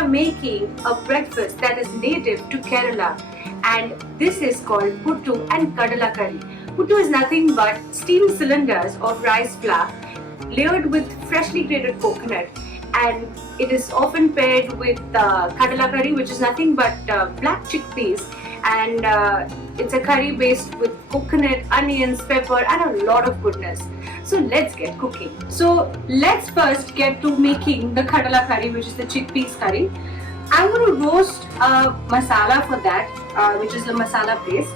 are making a breakfast that is native to Kerala, and this is called puttu and kadala curry. Puttu is nothing but steam cylinders of rice flour layered with freshly grated coconut, and it is often paired with kadala curry, which is nothing but black chickpeas, and it's a curry based with coconut, onions, pepper and a lot of goodness. So let's get cooking. So let's first get to making the kadala curry, which is the chickpeas curry. I'm going to roast a masala for that, which is the masala paste,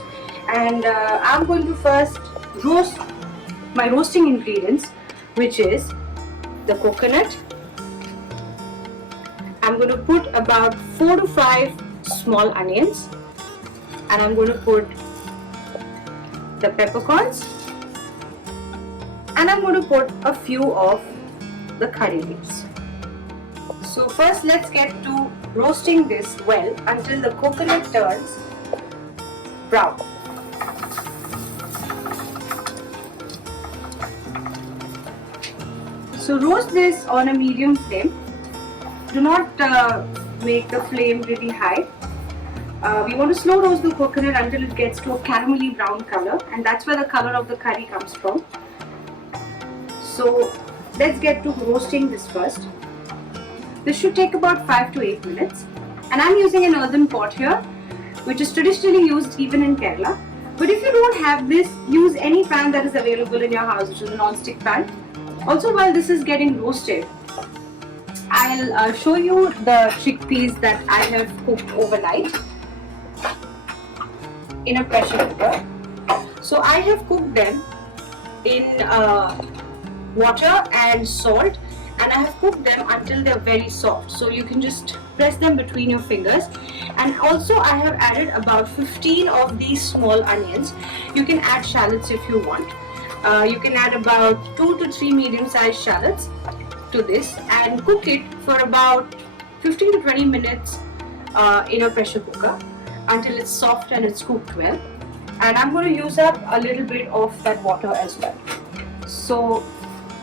and I'm going to first roast my roasting ingredients, which is the coconut. I'm going to put about 4 to 5 small onions, and I'm going to put the peppercorns, and I'm going to put a few of the curry leaves. So first let's get to roasting this well until the coconut turns brown. So roast this on a medium flame. Do not make the flame really high. We want to slow roast the coconut until it gets to a caramelly brown color, and that's where the color of the curry comes from. So let's get to roasting this first. This should take about 5 to 8 minutes, and I'm using an earthen pot here, which is traditionally used even in Kerala. But if you don't have this, use any pan that is available in your house, which is a non-stick pan. Also, while this is getting roasted, I'll show you the chickpeas that I have cooked overnight in a pressure cooker. So I have cooked them in water and salt, and I have cooked them until they're very soft. So you can just press them between your fingers. And also I have added about 15 of these small onions. You can add shallots if you want. You can add about 2 to 3 medium-sized shallots to this and cook it for about 15 to 20 minutes in a pressure cooker until it's soft and it's cooked well. And I'm going to use up a little bit of that water as well. So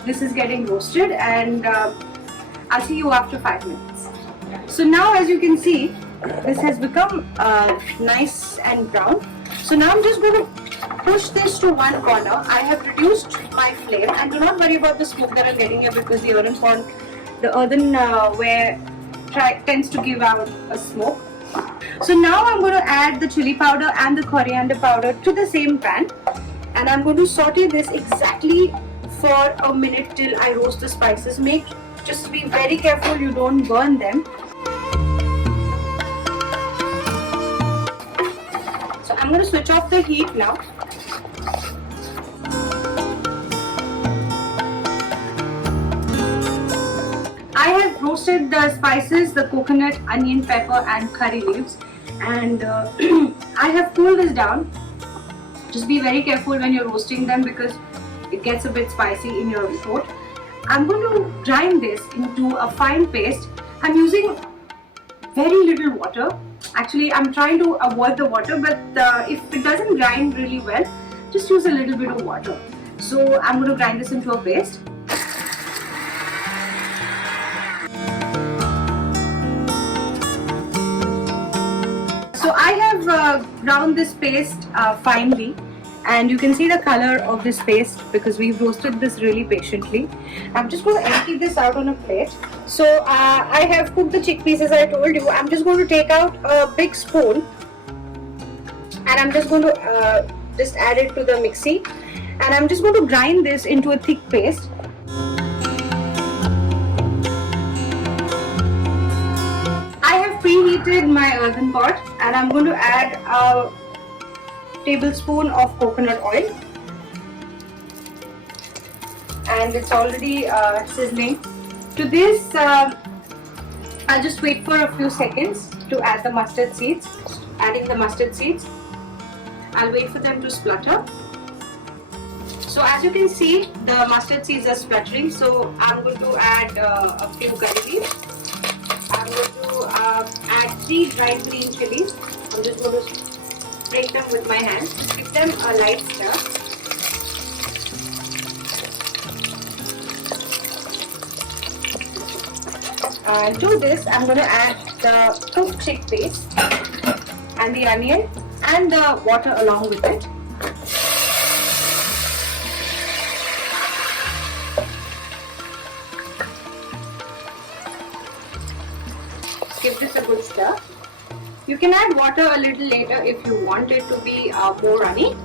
this is getting roasted, and I'll see you after 5 minutes. So now, as you can see, this has become nice and brown. So now I'm just going to push this to one corner. I have reduced my flame, and do not worry about the smoke that I'm getting here, because the earthenware tends to give out a smoke. So now I'm going to add the chili powder and the coriander powder to the same pan, and I'm going to saute this exactly for a minute till I roast the spices. Just be very careful you don't burn them. So I'm going to switch off the heat now. I have roasted the spices, the coconut, onion, pepper and curry leaves, and I have cooled this down. Just be very careful when you're roasting them, because it gets a bit spicy in your throat. I'm going to grind this into a fine paste. I'm using very little water. Actually, I'm trying to avoid the water, but if it doesn't grind really well, just use a little bit of water. So I'm going to grind this into a paste. So I have ground this paste finely, and you can see the color of this paste because we've roasted this really patiently. I'm just going to empty this out on a plate. So I have cooked the chickpeas as I told you. I'm just going to take out a big spoon, and I'm just going to just add it to the mixie, and I'm just going to grind this into a thick paste. I have preheated my earthen pot, and I'm going to add a tablespoon of coconut oil, and it's already sizzling. To this I'll just wait for a few seconds to add the mustard seeds. Adding the mustard seeds, I'll wait for them to splutter. So as you can see, the mustard seeds are spluttering, so I'm going to add a few curry leaves. I'm going to add 3 dried green chilies. I'm just going to break them with my hand. Give them a light stir. To this, I'm going to add the cooked chickpeas and the onion and the water along with it. Give this a good stir. You can add water a little later if you want it to be more runny.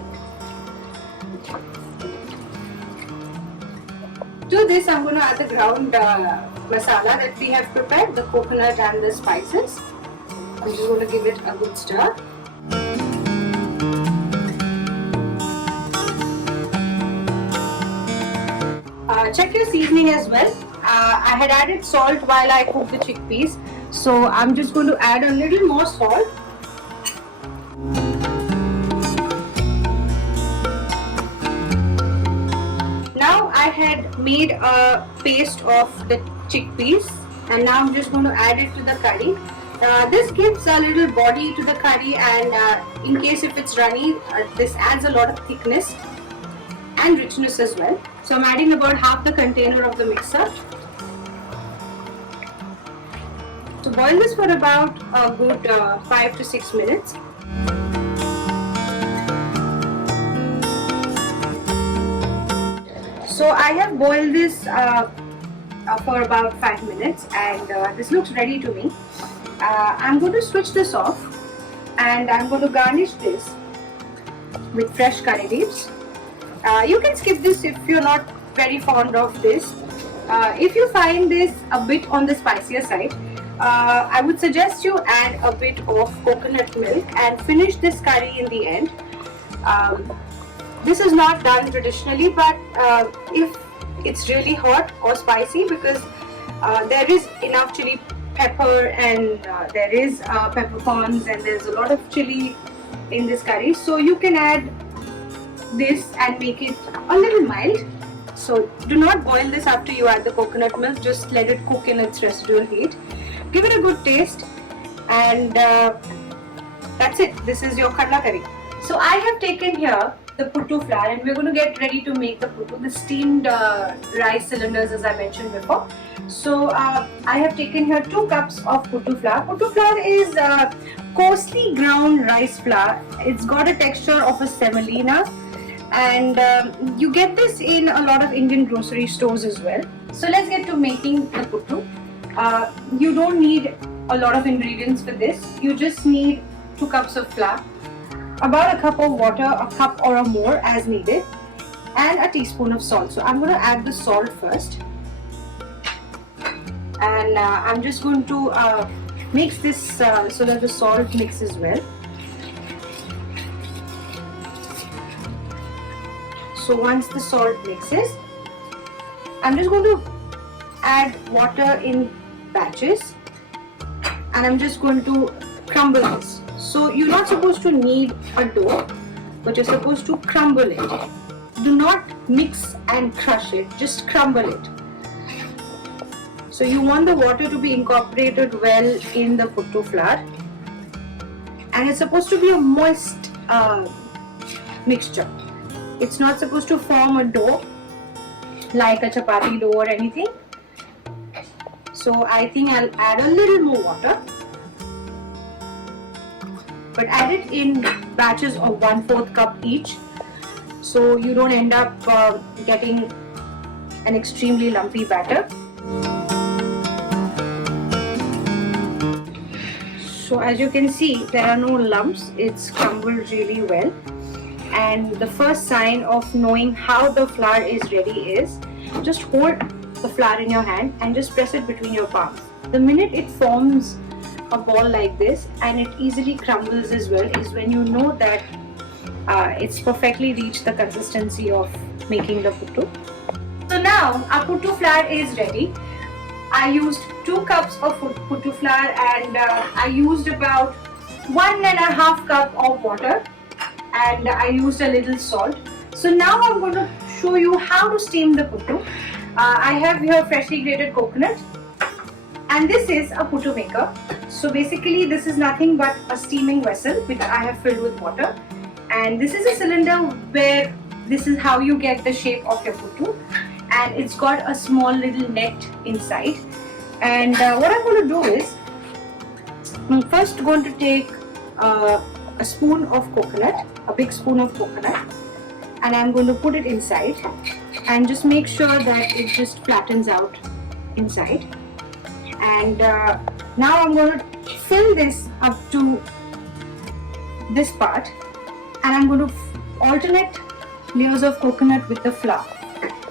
To this, I'm going to add the ground masala that we have prepared, the coconut and the spices. I'm just going to give it a good stir. Check your seasoning as well. I had added salt while I cooked the chickpeas, so I'm just going to add a little more salt. Now I had made a paste of the chickpeas, and now I'm just going to add it to the curry. This gives a little body to the curry, and in case if it's runny, this adds a lot of thickness and richness as well. So I'm adding about half the container of the mixer. So boil this for about a good 5 to 6 minutes. So I have boiled this for about 5 minutes, and this looks ready to me. I'm going to switch this off, and I'm going to garnish this with fresh curry leaves. You can skip this if you're not very fond of this. If you find this a bit on the spicier side, I would suggest you add a bit of coconut milk and finish this curry in the end. This is not done traditionally, but if it's really hot or spicy, because there is enough chili pepper and there is peppercorns and there's a lot of chili in this curry, so you can add this and make it a little mild. So do not boil this after you add the coconut milk, just let it cook in its residual heat. Give it a good taste, and that's it. This is your kanda curry. So I have taken here the puttu flour, and we're going to get ready to make the puttu, the steamed rice cylinders as I mentioned before. So I have taken here 2 cups of puttu flour. Puttu flour is coarsely ground rice flour. It's got a texture of a semolina, and you get this in a lot of Indian grocery stores as well. So let's get to making the puttu. You don't need a lot of ingredients for this. You just need 2 cups of flour, about a cup of water, a cup or more as needed, and a teaspoon of salt. So I'm going to add the salt first, and I'm just going to mix this so that the salt mixes well. So once the salt mixes, I'm just going to add water in batches, and I'm just going to crumble this. So you're not supposed to knead a dough, but you're supposed to crumble it. Do not mix and crush it, just crumble it. So you want the water to be incorporated well in the puttu flour, and it's supposed to be a moist mixture. It's not supposed to form a dough like a chapati dough or anything. So I think I'll add a little more water, but add it in batches of 1/4 cup each, so you don't end up getting an extremely lumpy batter. So as you can see, there are no lumps. It's crumbled really well. And the first sign of knowing how the flour is ready is just hold the flour in your hand and just press it between your palms. The minute it forms a ball like this and it easily crumbles as well is when you know that it's perfectly reached the consistency of making the puttu. So now our puttu flour is ready. I used 2 cups of puttu flour, and I used about 1.5 cup of water, and I used a little salt. So now I'm going to show you how to steam the puttu. I have here freshly grated coconut, and this is a puttu maker. So basically this is nothing but a steaming vessel which I have filled with water, and this is a cylinder where this is how you get the shape of your puttu, and it's got a small little net inside. And what I'm going to do is, I'm first going to take a spoon of coconut, a big spoon of coconut, and I'm going to put it inside and just make sure that it just flattens out inside. And now I'm going to fill this up to this part, and I'm going to alternate layers of coconut with the flour.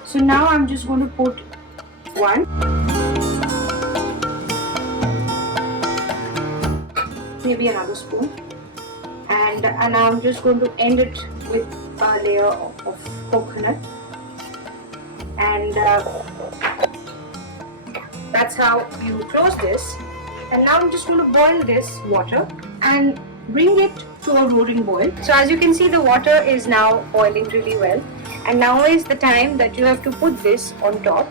So now I'm just going to put one, maybe another spoon, and I'm just going to end it with a layer of coconut, and that's how you close this. And now I'm just going to boil this water and bring it to a roaring boil. So as you can see, the water is now boiling really well, and now is the time that you have to put this on top,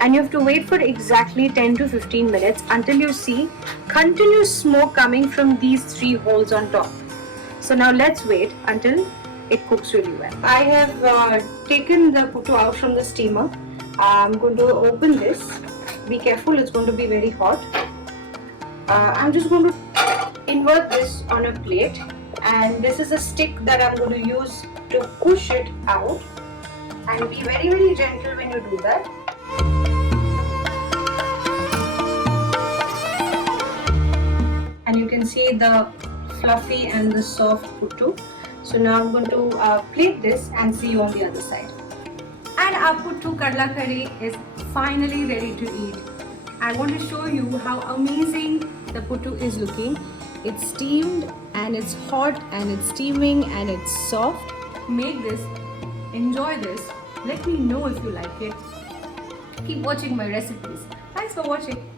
and you have to wait for exactly 10 to 15 minutes until you see continuous smoke coming from these 3 holes on top. So now let's wait until it cooks really well. I have taken the puttu out from the steamer. I'm going to open this. Be careful, it's going to be very hot. I'm just going to invert this on a plate, and this is a stick that I'm going to use to push it out, and be very, very gentle when you do that. And you can see the fluffy and the soft puttu. So now I'm going to plate this and see you on the other side. And our puttu kadla curry is finally ready to eat. I want to show you how amazing the puttu is looking. It's steamed and it's hot and it's steaming and it's soft. Make this, enjoy this. Let me know if you like it. Keep watching my recipes. Thanks for watching.